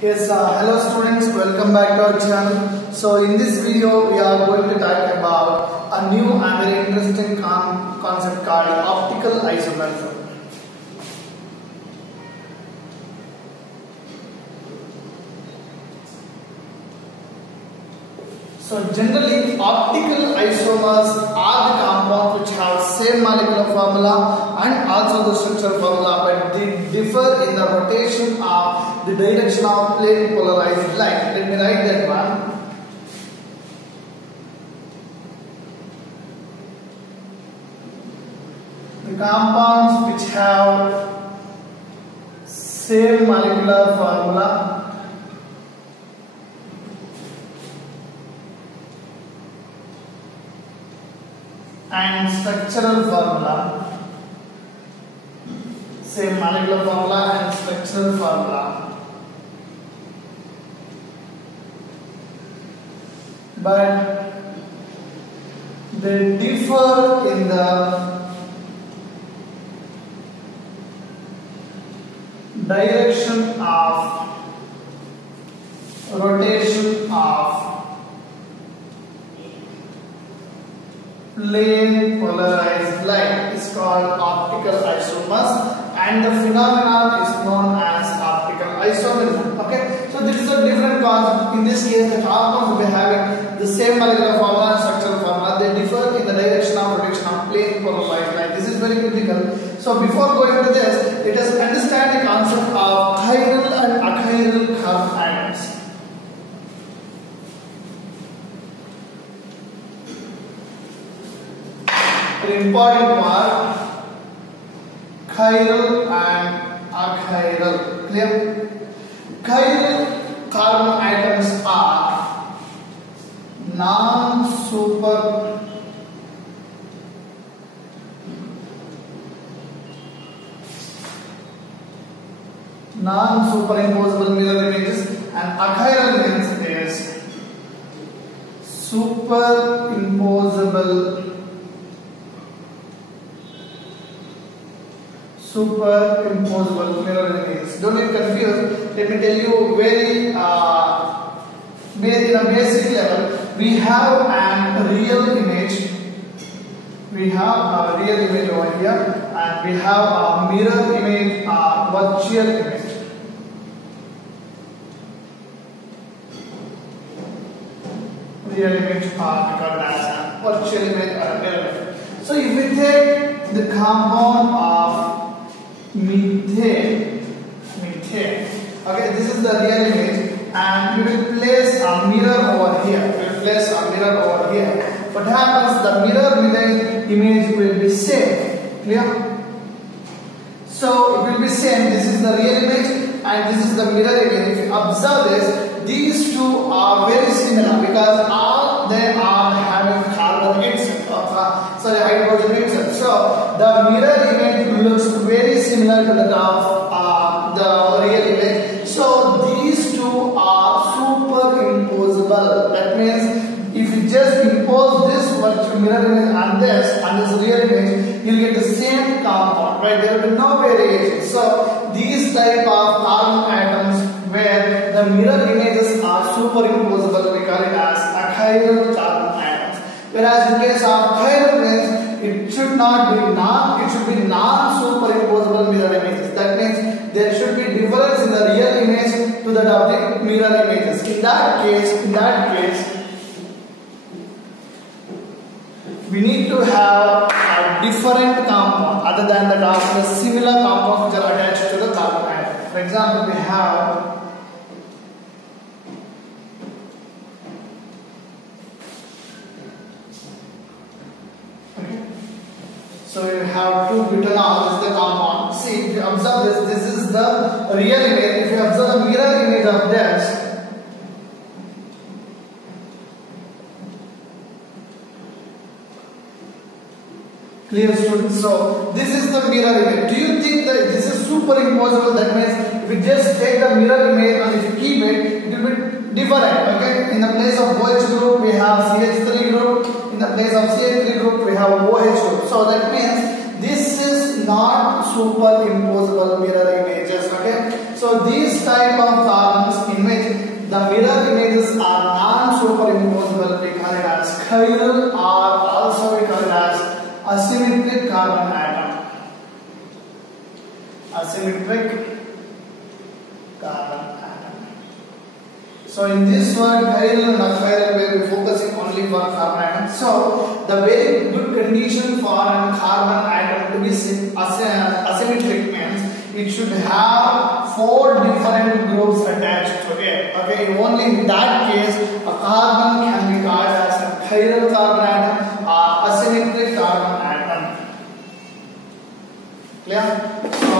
Yes, hello students, welcome back to our channel. So in this video we are going to talk about a new and very interesting concept called optical isomerism. So generally optical isomers are the compounds which have same molecular formula and also the structural formula, but they differ in the rotation of the direction of plane polarized light. Let me write that one. The compounds which have same molecular formula and structural formula, same molecular formula and structural formula, but they differ in the direction of rotation of plane polarized light is called optical isomers, and the phenomenon is known as optical isomerism. Okay, so this is a different concept. In this case, the compounds will be having the same molecular formula and structural formula. They differ in the direction of rotation of plane polarized light. This is very critical. So before going to this, let us understand the concept of chiral and achiral carbon atoms. An important part, chiral and achiral. Clear? Chiral carbon atoms are non-superimposable mirror images, and achiral means is superimposable mirror images. Don't get confused. Let me tell you very in a basic level. We have a real image. We have a real image over here, and we have a mirror image, a virtual image. Real image are called as a virtual image or a mirror image. So if we take the compound of methane, okay, this is the real image, and we will place a mirror over here. What happens? The mirror image will be same. Clear? So it will be same. This is the real image and this is the mirror image. If you observe this, these two are very similar because all they are having carbon itself. Hydrogen itself. So the mirror image looks very similar to that of the real image. So these two are superimposable. That means if you just impose this virtual mirror image on this real image, you'll get the same compound, right? There will be no variation. So these type of carbon atoms where the mirror images are superimposable, we call it as achiral carbon atoms. Whereas in case of chiral means it should be non-superimposable mirror images. That means there should be difference in the real image to that of the mirror images. In that case, we need to have a different compound other than that of the similar compounds which are attached to the carbon atom. For example, we have two butanol. This is the compound. See, if you observe this is the real image. If you observe the mirror image of this, clear, students? So this is the mirror image. Do you think that this is superimposable? That means if you just take the mirror image and if you keep it, it will be different. Okay? In the place of OH group, we have CH3 group. In the place of CH3 group, we have OH group. So that means this is not superimposable mirror images. Okay, so these type of carbons chiral or also we call it as asymmetric carbon atom. Asymmetric carbon atom. So in this word chiral and achiral we will be focusing only for carbon atom. So the very good condition for a carbon atom to be asymmetric means it should have 4 different groups attached to it. Okay, only in that case a carbon can be called as a chiral carbon atom or asymmetric carbon atom. Clear? So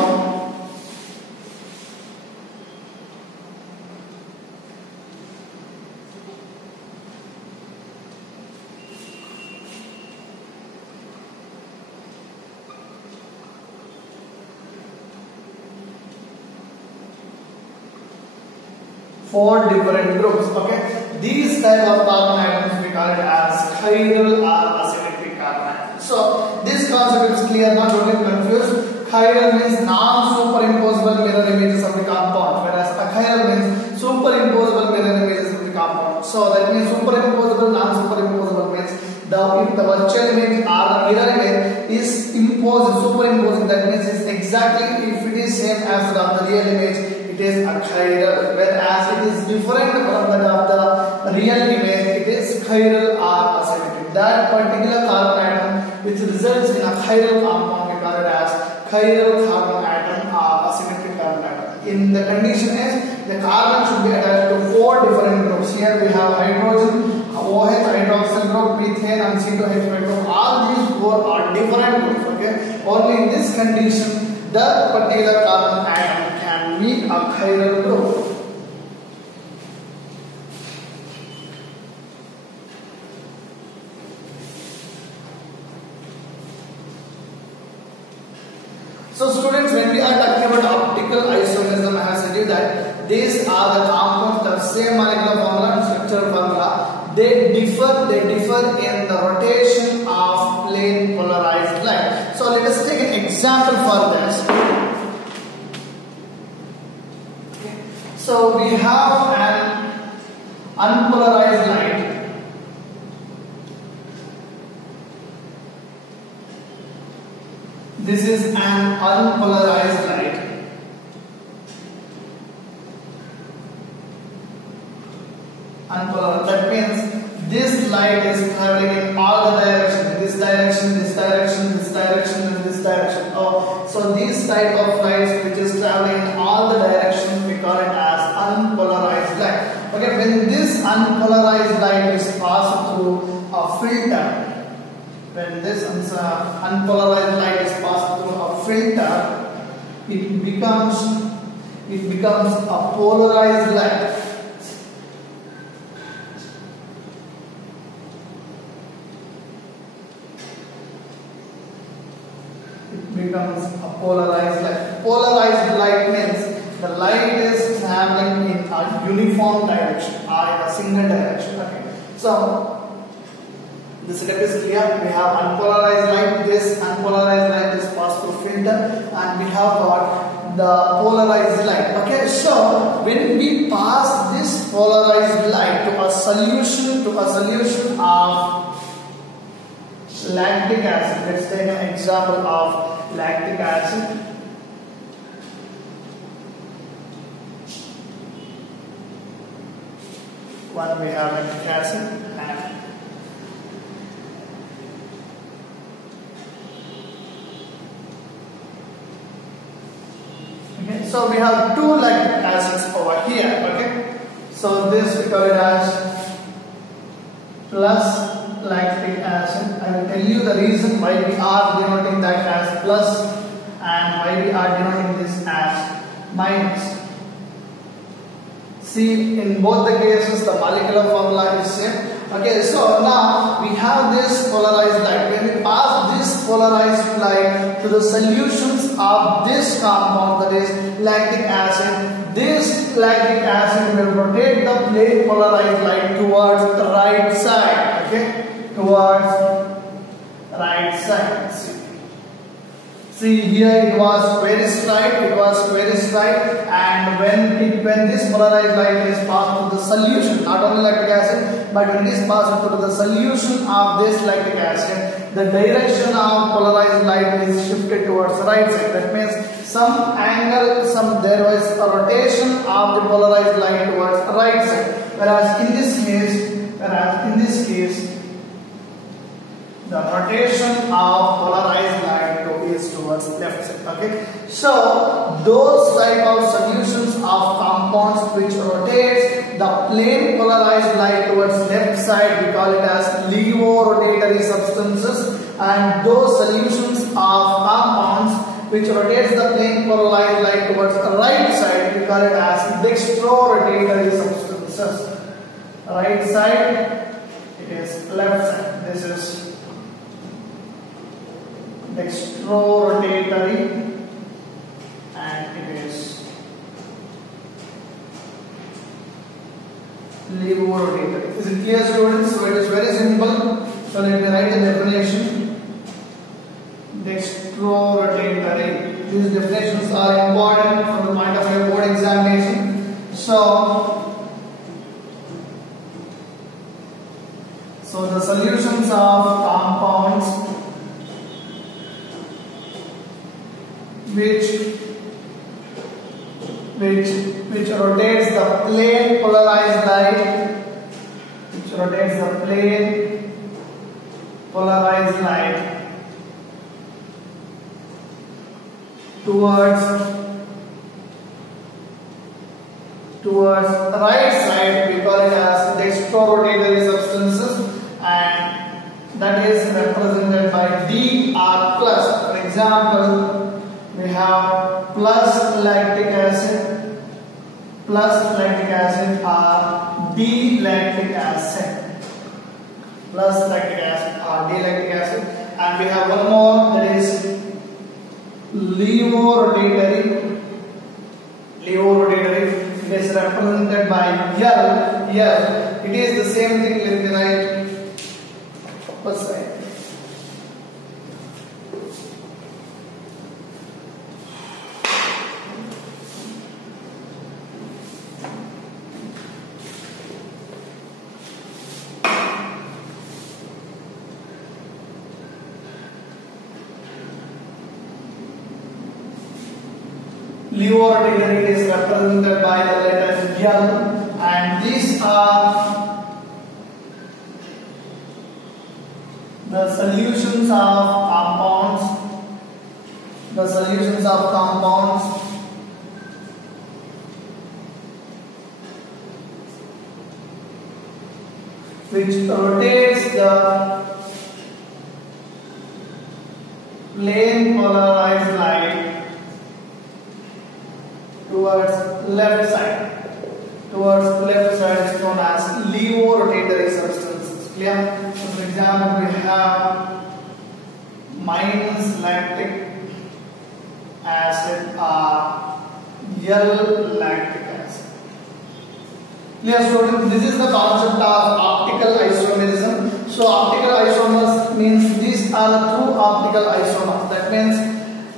four different groups. Okay, these type of carbon atoms we call it as chiral or asymmetric carbon atoms. So this concept is clear, not only confused. Chiral means non-superimposable mirror images of the compound, whereas achiral means superimposable mirror images of the compound. So that means superimposable, non-superimposable means if the virtual image or the mirror image is imposed, superimposed, that means it's exactly if it is same as the real image, it is achiral, whereas it is different from that of the real image, it is chiral or asymmetric. That particular carbon atom which results in a chiral compound we call it as chiral carbon atom or asymmetric carbon atom. In the condition is the carbon should be attached to 4 different groups. Here we have hydrogen, OH, hydroxyl group, methane and C2H5 group. All these 4 are different groups. Okay, only in this condition that particular carbon atom can meet a chiral group. So students, when we are talking about optical isomerism, I have said you that these are the compounds that same molecular formula and structural formula. They differ in the rotation of plane polarized light. So let us take an example for this. So we have an unpolarized light. This is an unpolarized light. Unpolarized. That means this light is traveling in all the directions. This direction, this direction, this direction, and this direction. Oh, so this type of light which is traveling in all the directions, we call it as unpolarized light. Okay, when this unpolarized light is passed through a filter. When this unpolarized light is passed through a filter, it becomes a polarized light. It becomes a polarized light. Polarized light means the light is traveling in a uniform direction or in a single direction. Okay, so this step is clear. We have unpolarized light. This unpolarized light is passed through filter, and we have got the polarized light. Okay, so when we pass this polarized light to a solution of lactic acid. Let's take an example of lactic acid. One we have lactic acid. Okay, so we have 2 lactic acids over here. Okay, so this we call it as plus lactic acid. I will tell you the reason why we are denoting that as plus and why we are denoting this as minus. See, in both the cases the molecular formula is same. Okay, so now we have this polarized light. When we pass this polarized light to the solutions of this compound, that is lactic acid, this lactic acid will rotate the plane polarized light towards the right side. Okay, towards right side. See here it was very straight, and when this polarized light is passed through the solution, not only lactic acid, but when it is passed through the solution of this lactic acid, the direction of polarized light is shifted towards the right side. That means some angle, there was a rotation of the polarized light towards the right side. Whereas in this case, the rotation of polarized light is towards left side. Okay, so those type of solutions of compounds which rotates the plane polarized light towards left side, we call it as levorotatory substances, and those solutions of compounds which rotates the plane polarized light towards the right side, we call it as dextrorotatory substances. Right side, it is left side. This is dextrorotatory and it is levorotatory. Is it clear, students? So it is very simple. So let me write the definition. Dextrorotatory. These definitions are important from the point of view board examination. So the solutions of compounds which rotates the plane polarized light, towards the right side, we call it as dextrorotatory substances, and that is represented by Dr plus. For example, we have plus lactic acid or D-lactic acid. Plus lactic acid or D-lactic acid. And we have one more, that is levorotatory. It is represented by L. It is the same thing. Let me write first side. Levorotatory is represented by the letter L, and these are the solutions of compounds. Which rotates the plane polarized light towards left side. Is known as levorotatory substances. Clear? So for example, we have minus lactic acid or L-lactic acid. Clear, students? This is the concept of optical isomerism. So optical isomers means these are the true optical isomers. That means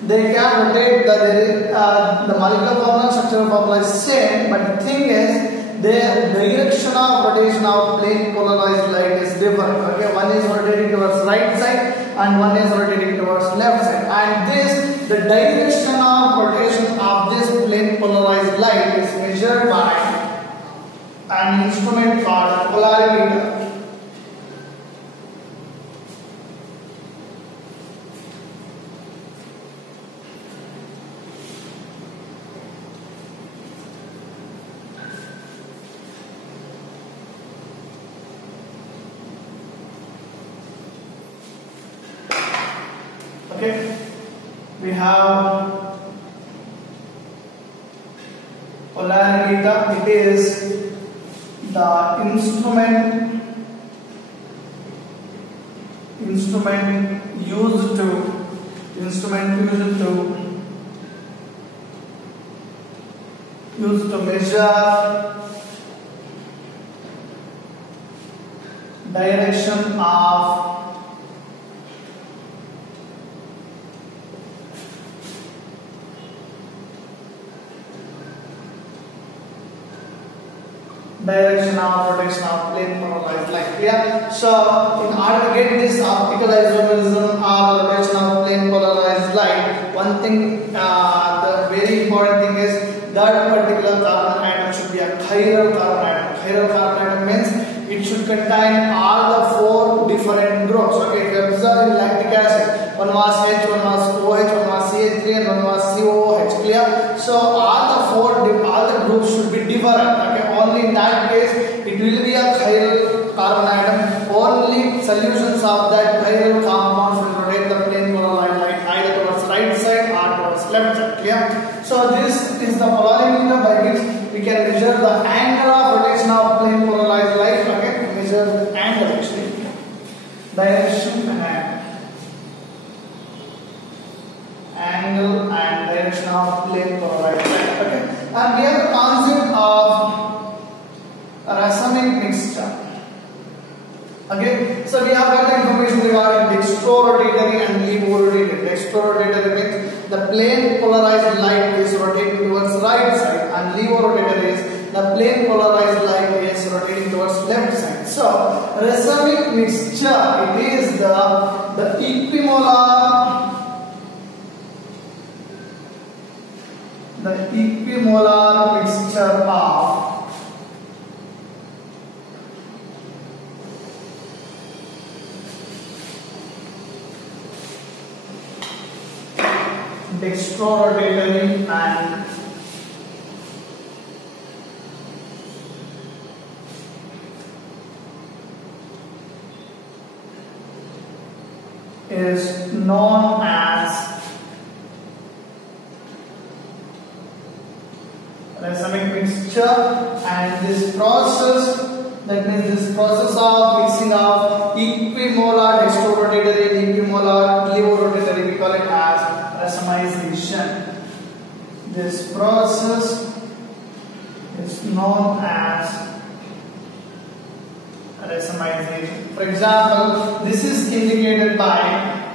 they can rotate the molecular formula, structural formula is same, but the thing is their direction of rotation of plane polarized light is different. Okay, one is rotating towards right side and one is rotating towards left side. And the direction of rotation of this plane polarized light is measured by an instrument called polarimeter. Okay, we have polarimeter. It is the instrument used to measure direction of direction of rotation of plane polarized light. Clear? So in order to get this optical isomerism or rotation of plane polarized light, one thing, the very important thing is that particular carbon atom should be a chiral carbon atom. Chiral carbon atom means it should contain all the four different groups. Okay, if you observe in lactic acid, one was H, one was OH, one was CH3, and one was COOH. Clear? So all the groups should be different. Okay, only in that case it will be a chiral carbon atom. Only solutions of that chiral compounds will rotate the plane polarized light either towards right side or towards left side. Clear? So this is the polarimeter by which we can measure the angle of rotation of plane polarized light. Okay, measure the angle actually, direction and angle and direction of plane polarized light. Okay, and we have the concept of racemic mixture. Okay, so we have got the information regarding dextrorotatory and levorotatory. Dextrorotatory means the plane polarized light is rotating towards right side, and levorotatory is the plane polarized light is rotating towards left side. So racemic mixture, it is the equimolar mixture of dextrorotatory and is known as racemic mixture, and this process, that means this process of mixing of equimolar dextrorotatory and equimolar levorotatory, we call it as racemization. This process is known as racemization. For example, this is indicated by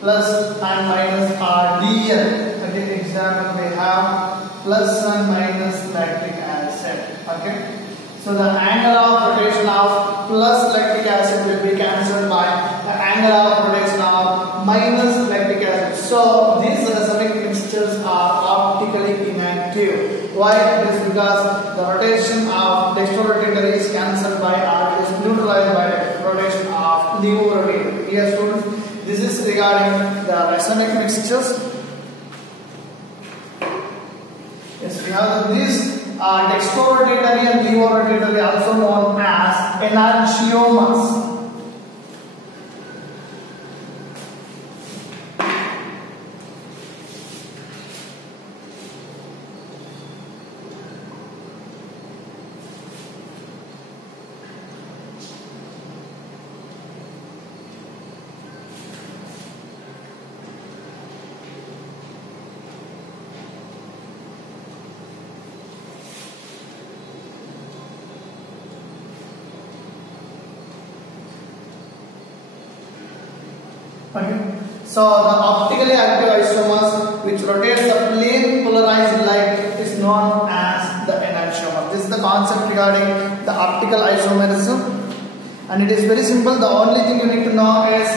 plus and minus RDL. Okay, example we have plus and minus lactic acid. Okay, so the angle of rotation of plus lactic acid will be cancelled by the angle of rotation of minus lactic acid. So these racemic mixtures are optically inactive. Why? It is because the rotation of dextrorotatory is cancelled by or is neutralized by the rotation of levorotatory. Yes, students, this is regarding the racemic mixtures. Yes, we have this dextrorotatory and levorotatory, also known as enantiomers. Okay. So the optically active isomers which rotates the plane polarized light is known as the enantiomer. This is the concept regarding the optical isomerism, and it is very simple. The only thing you need to know is,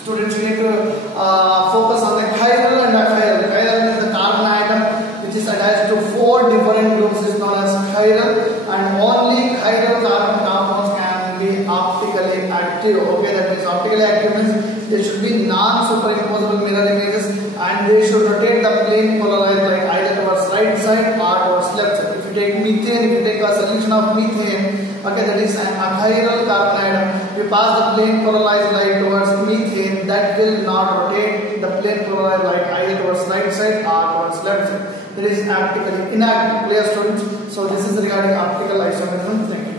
students, you need to focus on the chiral and achiral. Chiral is the carbon atom which is attached to four different groups is known as chiral, and only chiral carbon compounds can be optically active. Okay, that means optically active means they should be non-superimposable mirror images, and they should rotate the plane polarized light either towards right side or towards left side. If you take methane, if you take a solution of methane, okay, that is an achiral carbon atom, you pass the plane polarized light towards methane, that will not rotate the plane polarized light either towards right side or towards left side. That is optically inactive. Clear, students? So this is regarding optical isomerism. Thank you.